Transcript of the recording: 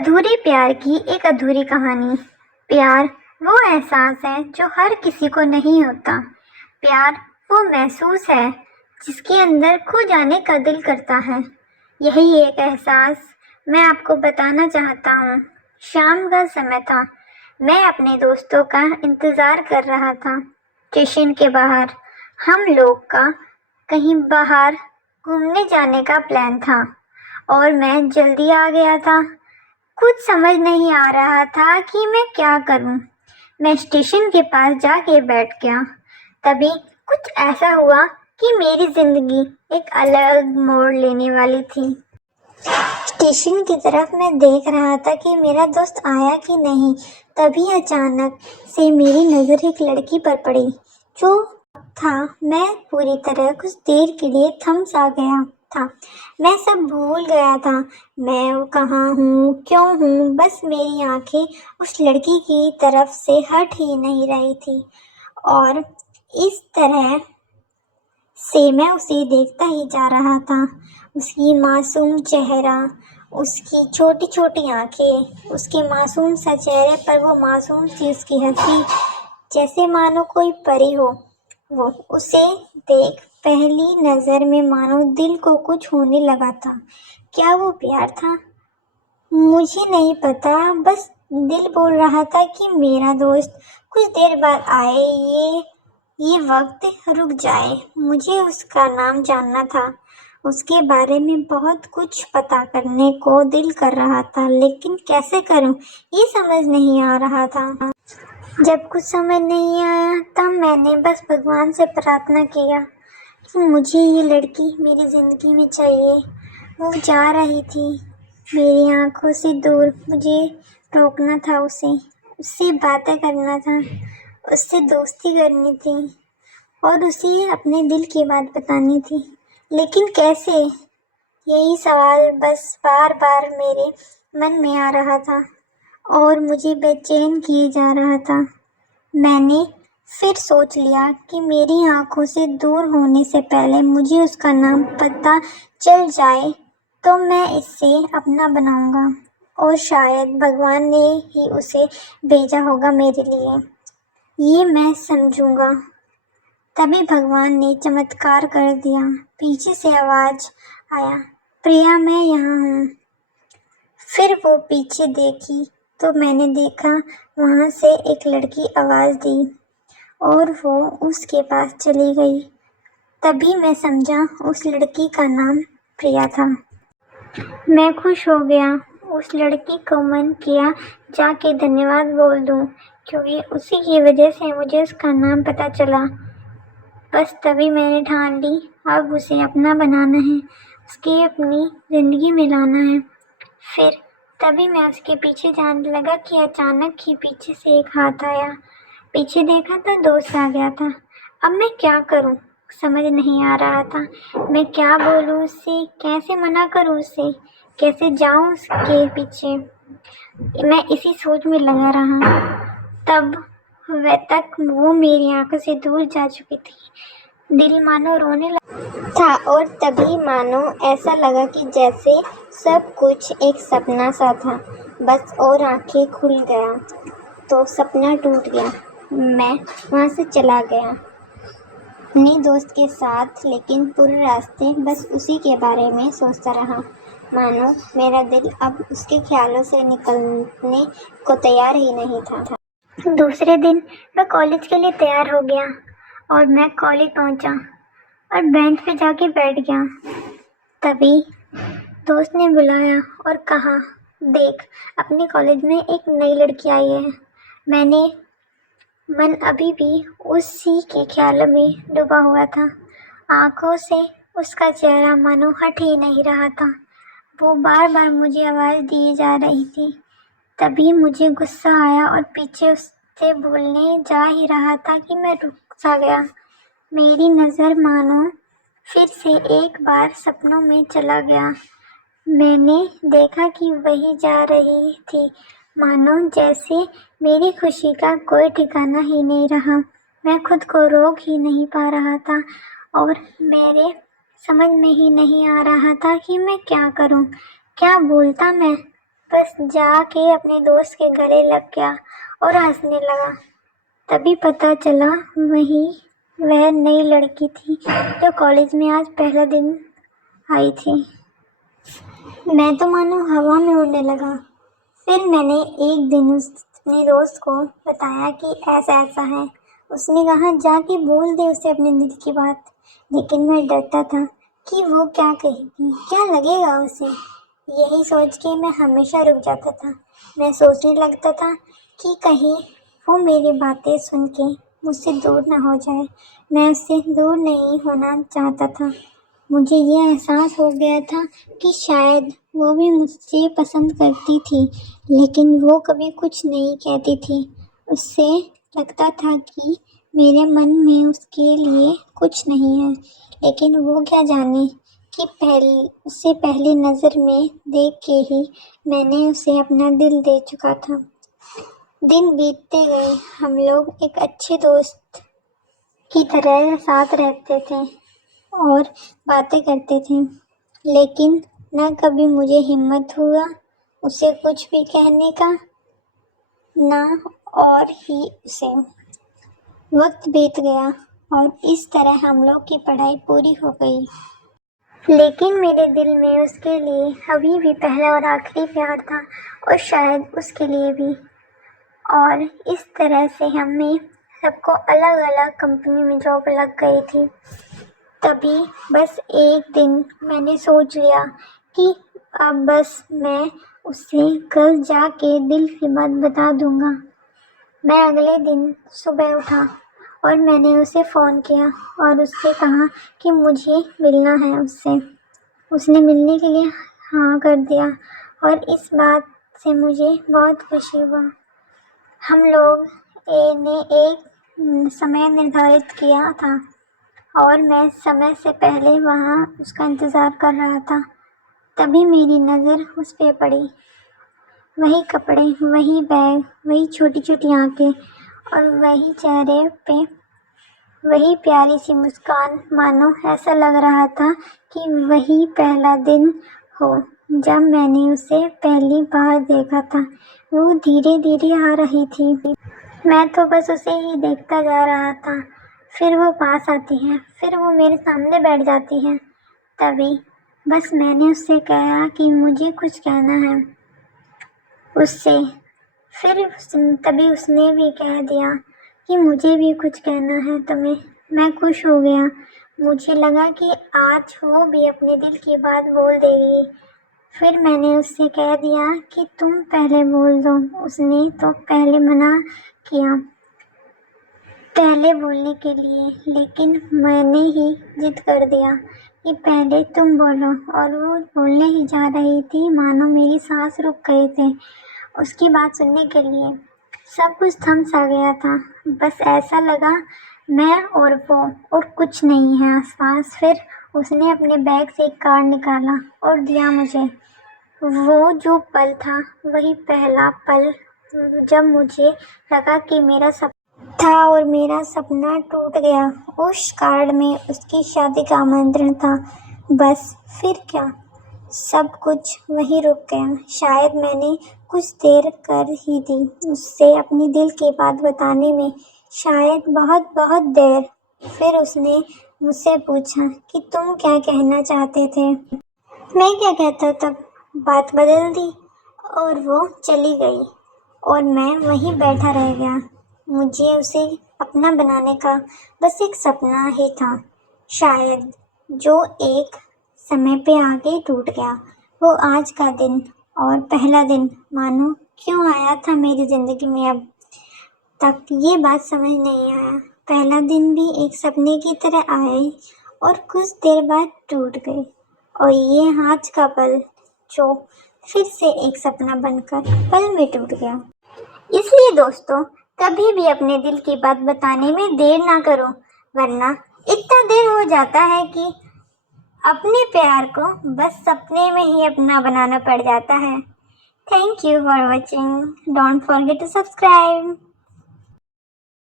अधूरे प्यार की एक अधूरी कहानी। प्यार वो एहसास है जो हर किसी को नहीं होता। प्यार वो महसूस है जिसके अंदर खो जाने का दिल करता है। यही एक एहसास मैं आपको बताना चाहता हूँ। शाम का समय था। मैं अपने दोस्तों का इंतज़ार कर रहा था। स्टेशन के बाहर हम लोग का कहीं बाहर घूमने जाने का प्लान था और मैं जल्दी आ गया था। कुछ समझ नहीं आ रहा था कि मैं क्या करूं। मैं स्टेशन के पास जाके बैठ गया। तभी कुछ ऐसा हुआ कि मेरी जिंदगी एक अलग मोड़ लेने वाली थी। स्टेशन की तरफ मैं देख रहा था कि मेरा दोस्त आया कि नहीं। तभी अचानक से मेरी नज़र एक लड़की पर पड़ी जो था। मैं पूरी तरह कुछ देर के लिए थम सा गया था। मैं सब भूल गया था। मैं कहाँ हूँ, क्यों हूँ। बस मेरी आंखें उस लड़की की तरफ से हट ही नहीं रही थी और इस तरह से मैं उसे देखता ही जा रहा था। उसकी मासूम चेहरा, उसकी छोटी छोटी आंखें, उसके मासूम सा चेहरे पर वो मासूम सी उसकी हंसी, जैसे मानो कोई परी हो। वो उसे देख पहली नज़र में मानो दिल को कुछ होने लगा था। क्या वो प्यार था? मुझे नहीं पता। बस दिल बोल रहा था कि मेरा दोस्त कुछ देर बाद आए, ये वक्त रुक जाए। मुझे उसका नाम जानना था। उसके बारे में बहुत कुछ पता करने को दिल कर रहा था, लेकिन कैसे करूं ये समझ नहीं आ रहा था। जब कुछ समझ नहीं आया तब मैंने बस भगवान से प्रार्थना किया कि मुझे ये लड़की मेरी ज़िंदगी में चाहिए। वो जा रही थी मेरी आंखों से दूर। मुझे रोकना था उसे, उससे बातें करना था, उससे दोस्ती करनी थी और उसे अपने दिल की बात बतानी थी। लेकिन कैसे? यही सवाल बस बार बार मेरे मन में आ रहा था और मुझे बेचैन किए जा रहा था। मैंने फिर सोच लिया कि मेरी आंखों से दूर होने से पहले मुझे उसका नाम पता चल जाए तो मैं इससे अपना बनाऊंगा और शायद भगवान ने ही उसे भेजा होगा मेरे लिए, ये मैं समझूंगा। तभी भगवान ने चमत्कार कर दिया। पीछे से आवाज़ आया, प्रिया मैं यहाँ हूँ। फिर वो पीछे देखी तो मैंने देखा वहाँ से एक लड़की आवाज़ दी और वो उसके पास चली गई। तभी मैं समझा उस लड़की का नाम प्रिया था। मैं खुश हो गया। उस लड़की को मन किया जाके धन्यवाद बोल दूं, क्योंकि उसी की वजह से मुझे उसका नाम पता चला। बस तभी मैंने ठान ली, अब उसे अपना बनाना है, उसकी अपनी ज़िंदगी में लाना है। फिर तभी मैं उसके पीछे जाने लगा कि अचानक ही पीछे से एक हाथ आया। पीछे देखा तो दोस्त आ गया था। अब मैं क्या करूं समझ नहीं आ रहा था। मैं क्या बोलूं उससे, कैसे मना करूं उससे, कैसे जाऊं उसके पीछे। मैं इसी सोच में लगा रहा। तब वह तक वो मेरी आंखों से दूर जा चुकी थी। दिल मानो रोने लगा था और तभी मानो ऐसा लगा कि जैसे सब कुछ एक सपना सा था। बस और आंखें खुल गया तो सपना टूट गया। मैं वहाँ से चला गया अपने दोस्त के साथ, लेकिन पूरे रास्ते बस उसी के बारे में सोचता रहा। मानो मेरा दिल अब उसके ख्यालों से निकलने को तैयार ही नहीं था। दूसरे दिन मैं कॉलेज के लिए तैयार हो गया और मैं कॉलेज पहुंचा और बेंच पे जाके बैठ गया। तभी दोस्त ने बुलाया और कहा, देख अपने कॉलेज में एक नई लड़की आई है। मैंने मन अभी भी उसी के ख्यालों में डूबा हुआ था। आंखों से उसका चेहरा मानो हट ही नहीं रहा था। वो बार बार मुझे आवाज़ दिए जा रही थी। तभी मुझे गुस्सा आया और पीछे उससे बोलने जा ही रहा था कि मैं रुक सा गया। मेरी नज़र मानो फिर से एक बार सपनों में चला गया। मैंने देखा कि वही जा रही थी, मानो जैसे मेरी खुशी का कोई ठिकाना ही नहीं रहा। मैं खुद को रोक ही नहीं पा रहा था और मेरे समझ में ही नहीं आ रहा था कि मैं क्या करूं, क्या बोलता मैं। बस जाके अपने दोस्त के गले लग गया और हंसने लगा। तभी पता चला वह नई लड़की थी जो कॉलेज में आज पहला दिन आई थी। मैं तो मानो हवा में उड़ने लगा। फिर मैंने एक दिन अपने दोस्त को बताया कि ऐसा ऐसा है। उसने कहा जाके बोल दे उसे अपने दिल की बात। लेकिन मैं डरता था कि वो क्या कहेगी, क्या लगेगा उसे। यही सोच के मैं हमेशा रुक जाता था। मैं सोचने लगता था कि कहीं वो मेरी बातें सुन के मुझसे दूर ना हो जाए। मैं उससे दूर नहीं होना चाहता था। मुझे ये एहसास हो गया था कि शायद वो भी मुझसे पसंद करती थी, लेकिन वो कभी कुछ नहीं कहती थी। उससे लगता था कि मेरे मन में उसके लिए कुछ नहीं है, लेकिन वो क्या जाने कि उससे पहली नज़र में देख के ही मैंने उसे अपना दिल दे चुका था। दिन बीतते गए। हम लोग एक अच्छे दोस्त की तरह साथ रहते थे और बातें करते थे, लेकिन न कभी मुझे हिम्मत हुआ उसे कुछ भी कहने का, ना और ही उसे। वक्त बीत गया और इस तरह हम लोग की पढ़ाई पूरी हो गई, लेकिन मेरे दिल में उसके लिए अभी भी पहला और आखिरी प्यार था और शायद उसके लिए भी। और इस तरह से हमें सबको अलग अलग कंपनी में जॉब लग गई थी। तभी बस एक दिन मैंने सोच लिया कि अब बस मैं उसे कल जाके दिल की बात बता दूंगा। मैं अगले दिन सुबह उठा और मैंने उसे फ़ोन किया और उससे कहा कि मुझे मिलना है उससे। उसने मिलने के लिए हाँ कर दिया और इस बात से मुझे बहुत खुशी हुआ। हम लोग ने एक समय निर्धारित किया था और मैं समय से पहले वहाँ उसका इंतज़ार कर रहा था। तभी मेरी नज़र उस पे पड़ी। वही कपड़े, वही बैग, वही छोटी छोटी आँखें और वही चेहरे पे वही प्यारी सी मुस्कान। मानो ऐसा लग रहा था कि वही पहला दिन हो जब मैंने उसे पहली बार देखा था। वो धीरे धीरे आ रही थी। मैं तो बस उसे ही देखता जा रहा था। फिर वो पास आती है, फिर वो मेरे सामने बैठ जाती है। तभी बस मैंने उससे कहा कि मुझे कुछ कहना है उससे। तभी उसने भी कह दिया कि मुझे भी कुछ कहना है तुम्हें। मैं खुश हो गया। मुझे लगा कि आज वो भी अपने दिल की बात बोल देगी। फिर मैंने उससे कह दिया कि तुम पहले बोल दो। उसने तो पहले मना किया पहले बोलने के लिए, लेकिन मैंने ही जिद कर दिया कि पहले तुम बोलो। और वो बोलने ही जा रही थी, मानो मेरी सांस रुक गए थे उसकी बात सुनने के लिए। सब कुछ थम सा गया था। बस ऐसा लगा मैं और वो और कुछ नहीं है आसपास। फिर उसने अपने बैग से एक कार्ड निकाला और दिया मुझे। वो जो पल था वही पहला पल जब मुझे लगा कि मेरा सपना था और मेरा सपना टूट गया। उस कार्ड में उसकी शादी का आमंत्रण था। बस फिर क्या, सब कुछ वहीं रुक गया। शायद मैंने कुछ देर कर ही दी उससे अपनी दिल की बात बताने में, शायद बहुत बहुत देर। फिर उसने मुझसे पूछा कि तुम क्या कहना चाहते थे। मैं क्या कहता तब। बात बदल दी और वो चली गई और मैं वहीं बैठा रह गया। मुझे उसे अपना बनाने का बस एक सपना ही था शायद, जो एक समय पे आगे टूट गया। वो आज का दिन और पहला दिन मानो क्यों आया था मेरी ज़िंदगी में अब तक ये बात समझ नहीं आया। पहला दिन भी एक सपने की तरह आए और कुछ देर बाद टूट गए, और ये आज का पल जो फिर से एक सपना बनकर पल में टूट गया। इसलिए दोस्तों, कभी भी अपने दिल की बात बताने में देर ना करो, वरना इतना देर हो जाता है कि अपने प्यार को बस सपने में ही अपना बनाना पड़ जाता है। Thank you for watching. Don't forget to subscribe.